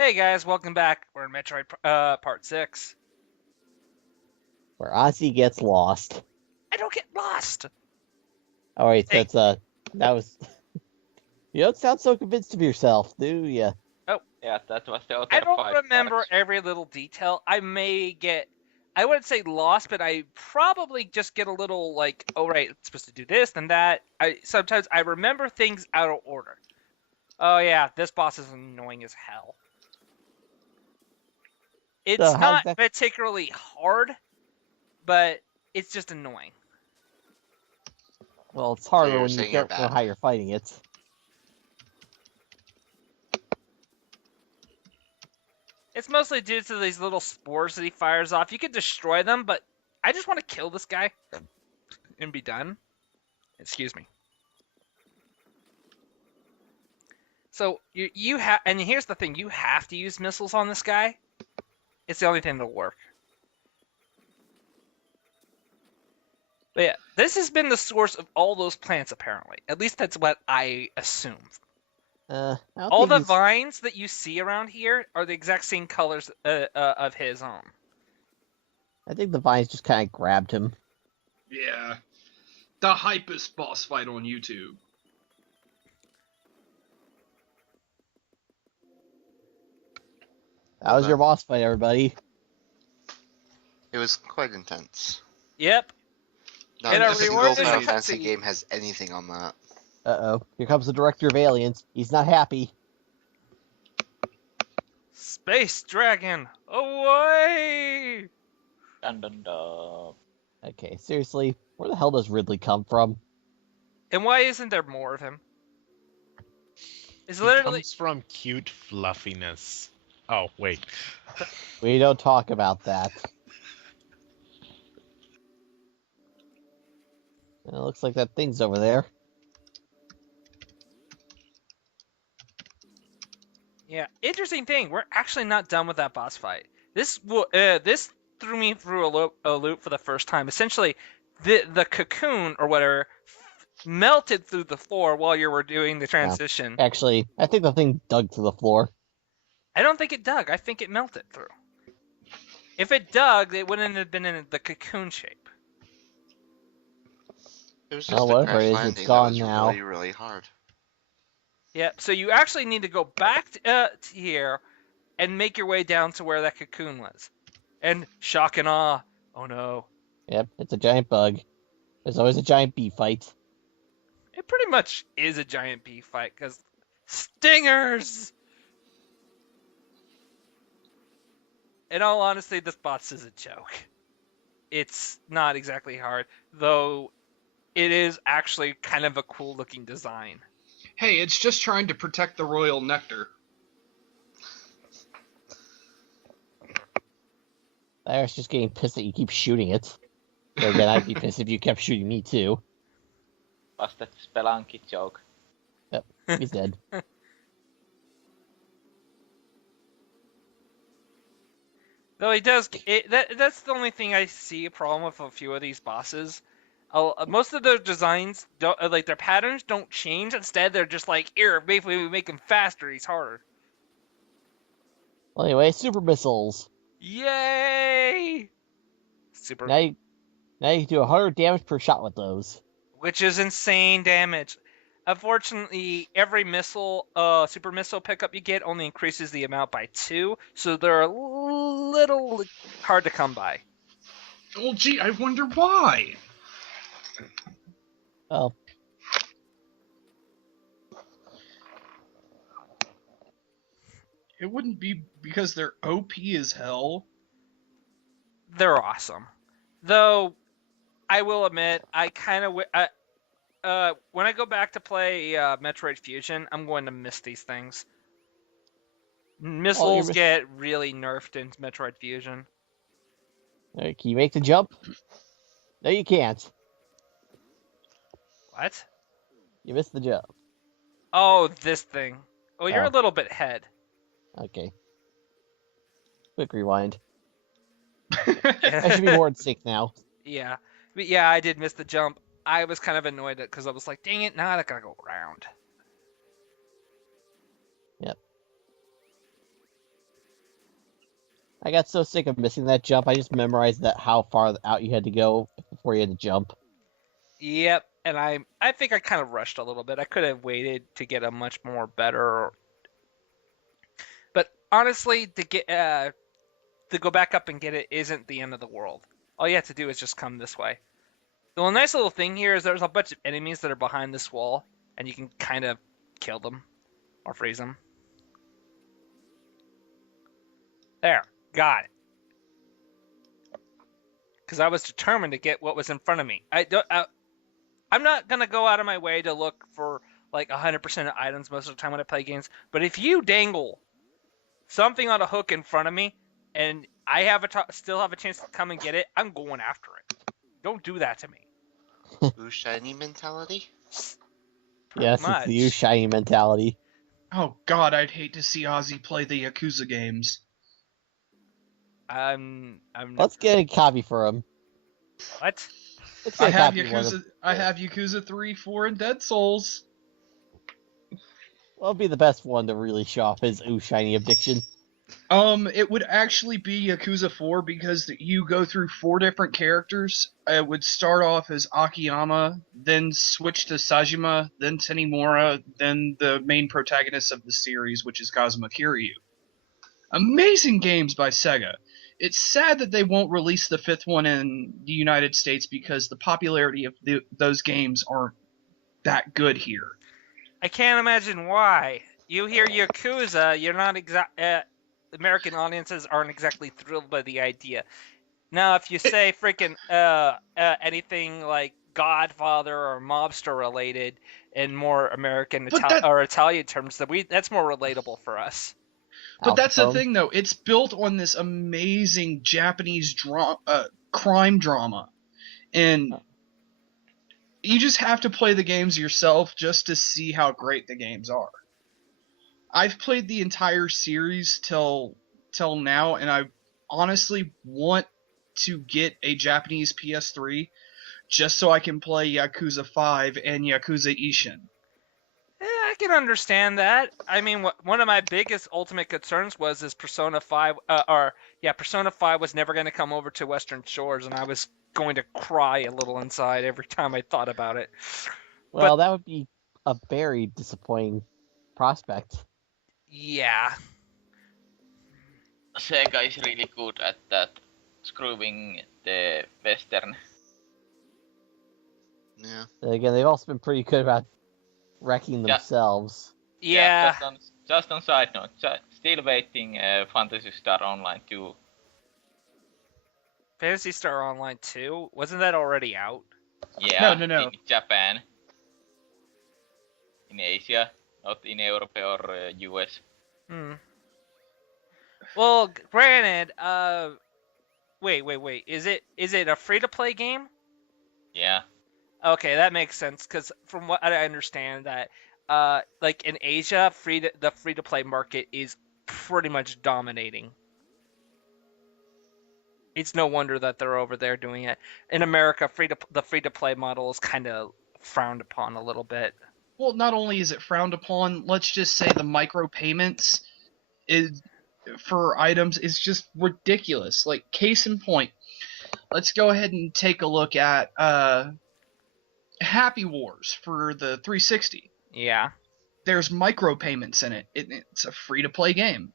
Hey guys, welcome back. We're in Metroid Part 6. Where Ozzy gets lost. I don't get lost! All right, Hey, that was. You don't sound so convinced of yourself, do ya? oh, Yeah, that was the I other don't fight remember parts. every little detail. I wouldn't say lost, but I probably just get a little like, oh right, it's supposed to do this and that. Sometimes I remember things out of order. Oh yeah, this boss is annoying as hell. So It's how does not that? particularly hard, but it's just annoying. Well, it's So harder you're when you saying you're don't know bad. how you're fighting it. It's mostly due to these little spores that he fires off. You can destroy them, but I just want to kill this guy and be done. Excuse me. So you have, and here's the thing: you have to use missiles on this guy. It's the only thing that'll work. But yeah, this has been the source of all those plants, apparently. At least that's what I assume. I don't All think the he's. vines that you see around here are the exact same colors of his own. I think the vines just kind of grabbed him. Yeah. The hypest boss fight on YouTube. That was your boss fight, everybody. It was quite intense. Yep. Not And a a single rewarding Final Fantasy cutscene. game has anything on that. Uh-oh. Here comes the director of Aliens. He's not happy. Space Dragon, away! Dun dun dun. Okay, seriously, where the hell does Ridley come from? And why isn't there more of him? It's He literally comes from cute fluffiness. Oh, wait. We don't talk about that. It looks like that thing's over there. yeah. Interesting thing. We're actually not done with that boss fight. This threw me through a loop for the first time. Essentially, the cocoon or whatever melted through the floor while you were doing the transition. Actually, I think the thing dug to the floor. I don't think it dug. I think it melted through. If it dug, it wouldn't have been in the cocoon shape. It was just Oh, the whatever crash it is, landing it's that gone was now. really, really hard. Yeah. So you actually need to go back to here and make your way down to where that cocoon was. And shock and awe. Oh no. Yep, it's a giant bug. There's always a giant bee fight. It pretty much is a giant bee fight because stingers. In all honesty, this boss is a joke. It's not exactly hard, though. It is actually kind of a cool looking design. Hey, it's just trying to protect the royal nectar. I was just getting pissed that you keep shooting it. But again, I'd be pissed if you kept shooting me too. Was that Spelunky joke? Yep, he's dead. Though he does, that's the only thing I see a problem with a few of these bosses. Most of their designs don't, like their patterns don't change. Instead, they're just like, here, basically we make him faster, he's harder. Well, anyway, super missiles. Yay! Super, Now you can do 100 damage per shot with those. which is insane damage. Unfortunately, every super missile pickup you get only increases the amount by 2, so they're a little hard to come by. Well, gee, I wonder why. Well, It wouldn't be because they're OP as hell. They're awesome. Though, I will admit, I kind of when I go back to play Metroid Fusion, I'm going to miss these things. Missiles get really nerfed in Metroid Fusion. can you make the jump? No, you can't. What? You missed the jump. Oh, this thing. Oh, you're Oh. a little bit ahead. Okay. Quick rewind. I Yeah. should be more in sync now. Yeah. But yeah, I did miss the jump. I was kind of annoyed because I was like, dang it, now I gotta go around. Yep. I got so sick of missing that jump, I just memorized that how far out you had to go before you had to jump. Yep, and I think I kind of rushed a little bit. I could have waited to get a much more better. But honestly, to go back up and get it isn't the end of the world. All you have to do is just come this way. The nice little thing here is there's a bunch of enemies that are behind this wall, and you can kind of kill them or freeze them. There, got it. Because I was determined to get what was in front of me. I'm not gonna go out of my way to look for like 100% of items most of the time when I play games. But if you dangle something on a hook in front of me, and I still have a chance to come and get it, I'm going after it. Don't do that to me. Ooh, shiny mentality? Yes, it's the you shiny mentality. Oh god, I'd hate to see Ozzy play the Yakuza games. Let's get a copy for him. What? I have Yakuza 3, 4, and Dead Souls. What'll be the best one to really show off his ooh shiny addiction? It would actually be Yakuza 4 because you go through 4 different characters. It would start off as Akiyama, then switch to Sajima, then Tenimura, then the main protagonist of the series, which is Kazuma Kiryu. Amazing games by Sega. It's sad that they won't release the 5th one in the United States because the popularity of those games aren't that good here. I can't imagine why. You hear Yakuza, you're not American audiences aren't exactly thrilled by the idea. Now, if you say freaking anything like Godfather or Mobster related in more American or Italian terms, that's more relatable for us. But that's the thing, though. It's built on this amazing Japanese crime drama. And you just have to play the games yourself just to see how great the games are. I've played the entire series till now, and I honestly want to get a Japanese PS3 just so I can play Yakuza 5 and Yakuza Ishin. I can understand that. I mean, one of my biggest ultimate concerns was Persona 5, Persona 5 was never going to come over to Western Shores, and I was going to cry a little inside every time I thought about it. Well, that would be a very disappointing prospect. Yeah. Sega is really good at that, screwing the Western. Yeah. Again, they've also been pretty good about wrecking themselves. Yeah. Just on side note, still waiting Phantasy Star Online 2. Phantasy Star Online 2? Wasn't that already out? Yeah, No. In Japan. In Asia, not in Europe or US. Well, granted, wait. Is it a free-to-play game? Yeah. Okay, that makes sense, because from what I understand that, like in Asia, the free-to-play market is pretty much dominating. It's no wonder that they're over there doing it. In America, the free-to-play model is kind of frowned upon a little bit. Well, not only is it frowned upon, let's just say the micropayments for items is just ridiculous. Like, case in point, let's go ahead and take a look at Happy Wars for the 360. Yeah. There's micropayments in it. It's a free-to-play game.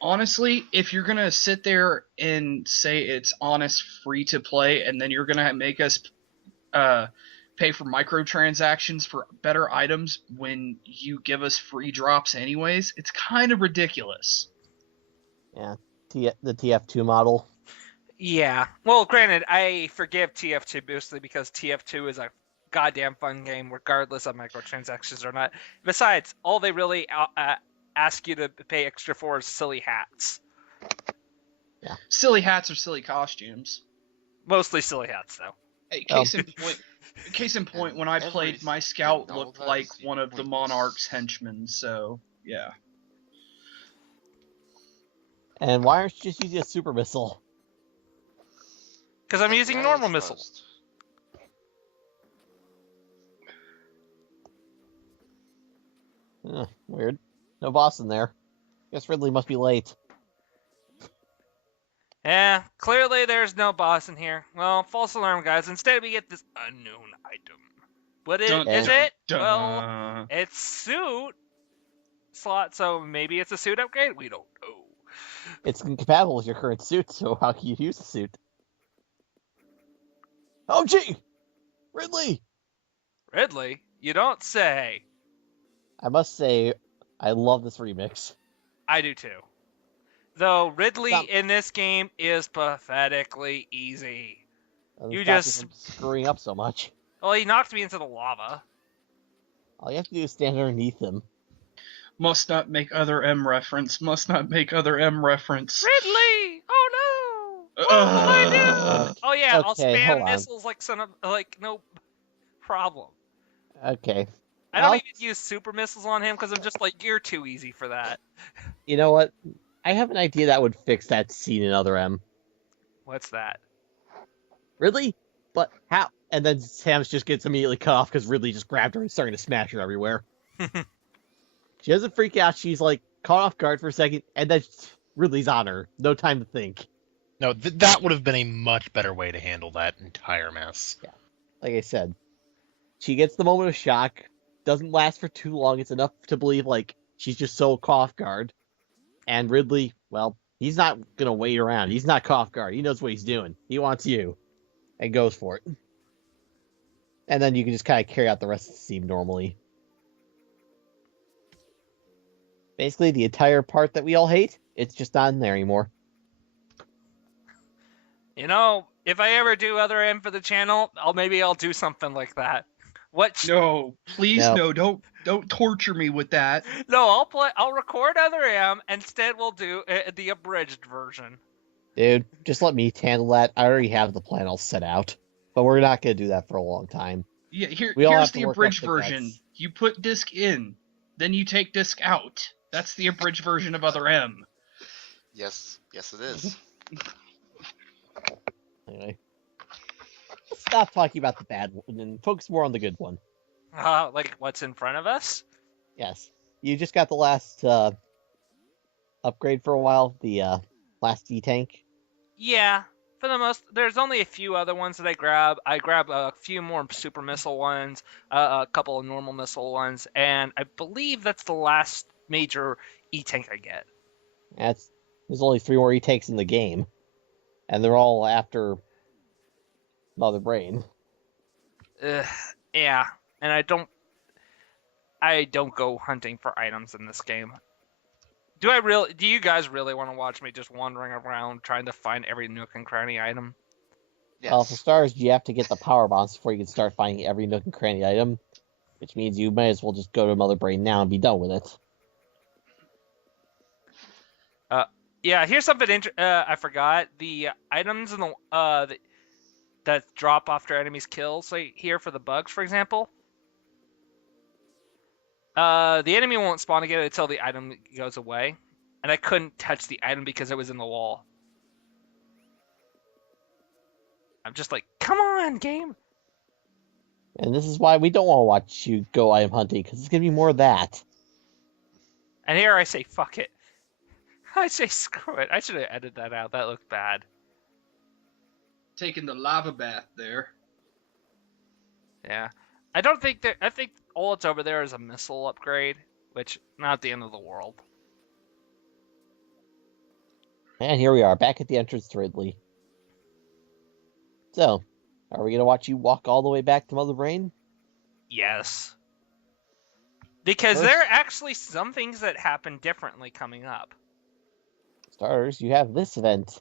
Honestly, if you're gonna sit there and say it's honest free-to-play, and then you're gonna make us pay for microtransactions for better items when you give us free drops anyways, it's kind of ridiculous. Yeah, the TF2 model. Yeah. Well, granted, I forgive TF2 mostly because TF2 is a goddamn fun game, regardless of microtransactions or not. Besides, all they really ask you to pay extra for is silly hats. Yeah. Silly hats or silly costumes. Mostly silly hats, though. Hey, case in point, when I played, my scout looked like one of the Monarch's henchmen, so, yeah. And why aren't you just using a super missile? Because I'm using normal missiles. Weird. No boss in there. Guess Ridley must be late. Yeah, clearly there's no boss in here. Well, false alarm, guys. Instead, we get this unknown item. What is, Dun, is dun, it? dun. Well, it's suit slot, so maybe it's a suit upgrade? We don't know. It's incompatible with your current suit, so how can you use the suit? Oh, gee! Ridley! Ridley? You don't say. I must say, I love this remix. I do too. Though Ridley Stop. in this game is pathetically easy. Doesn't You stop you just- from screwing up so much. Well, he knocked me into the lava. All you have to do is stand underneath him. Must not make other M reference. Must not make other M reference. Ridley! Oh no! What will I do? Oh yeah, I'll okay, hold spam on. missiles like no problem. Okay. I don't I'll- even use super missiles on him because I'm just like, you're too easy for that. You know what? I have an idea that would fix that scene in Other M. What's that? Ridley? But how? And then Samus just gets immediately cut off because Ridley just grabbed her and starting to smash her everywhere. She doesn't freak out. She's like caught off guard for a second, and then Ridley's on her. No time to think. No, that would have been a much better way to handle that entire mess. Like I said, she gets the moment of shock. Doesn't last for too long. It's enough to believe like she's just so caught off guard. And Ridley, well, he's not gonna wait around. He's not caught off guard. He knows what he's doing. He wants you, and goes for it. And then you can just kind of carry out the rest of the scene normally. Basically, the entire part that we all hate, it's just not in there anymore. You know, if I ever do other M for the channel, maybe I'll do something like that. What? No, please No. no. Don't torture me with that. No, I'll record other M. Instead, we'll do the abridged version. Dude, just let me handle that. I already have the plan all set out. But we're not going to do that for a long time. Yeah, We all here's have to the work up abridged to version. that's- You put disc in, then you take disc out. That's the abridged version of Other M. Yes, yes it is. Anyway. Let's stop talking about the bad one and focus more on the good one. Like what's in front of us? Yes. You just got the last upgrade for a while, the last D-Tank. Yeah, for the most, there's only a few other ones that I grab. I grab a few more super missile ones, a couple of normal missile ones, and I believe that's the last major E-Tank I get. There's only 3 more E-Tanks in the game. And they're all after Mother Brain. Yeah, and I don't go hunting for items in this game. Do you guys really want to watch me just wandering around trying to find every nook and cranny item? Yes. Well, for starters, you have to get the power bombs before you can start finding every nook and cranny item. Which means you might as well just go to Mother Brain now and be done with it. Yeah, here's something I forgot. The items in that drop after enemies kills, like here for the bugs, for example. The enemy won't spawn again until the item goes away, and I couldn't touch the item because it was in the wall. I'm just like, come on, game. And this is why we don't want to watch you go item hunting, because it's going to be more of that. And here I say, fuck it. I say, screw it. I should have edited that out. That looked bad. Taking the lava bath there. Yeah. I think all that's over there is a missile upgrade, which, not the end of the world. And here we are, back at the entrance to Ridley. So, are we going to watch you walk all the way back to Mother Brain? Yes. Because First- there are actually some things that happen differently coming up. Starters, you have this event.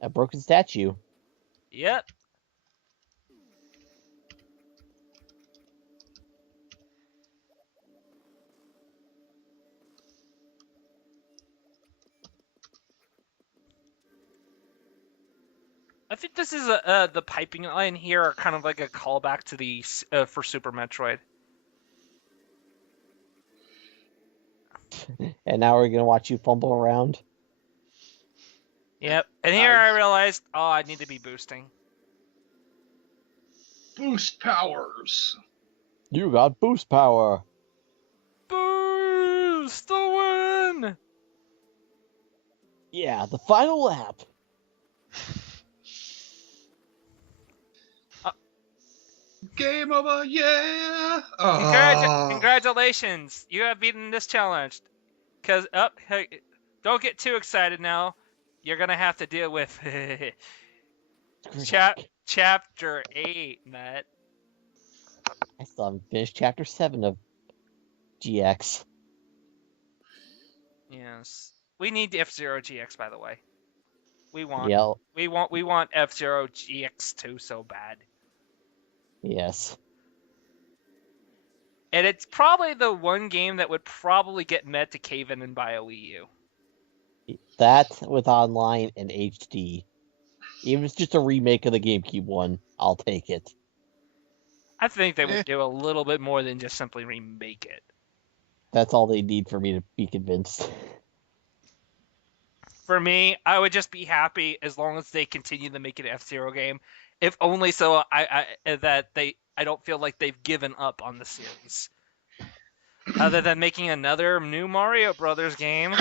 A broken statue. Yep. I think this is the piping line here are kind of like a callback to the for Super Metroid. And now we're going to watch you fumble around. Yep. And here I realized, oh, I need to be boosting. Boost powers. You got boost power. Boost the win! Yeah, the final lap. Game over, yeah! Ah. Congratulations, you have beaten this challenge. Cause hey, don't get too excited now. You're gonna have to deal with chapter 8, Matt. I still haven't finished chapter 7 of GX. Yes, we need F-Zero GX, by the way. We want F-Zero GX2 so bad. Yes. And it's probably the one game that would probably get Med to cave in and buy a Wii U. That with online and HD. Even if it's just a remake of the GameCube one, I'll take it. I think they would do a little bit more than just simply remake it. That's all they need for me to be convinced. For me, I would just be happy as long as they continue to make an F-Zero game. If only so I don't feel like they've given up on the series. Other than making another new Mario Brothers game.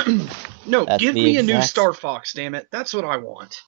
No, That's give the me a new exact- Star Fox, damn it. That's what I want.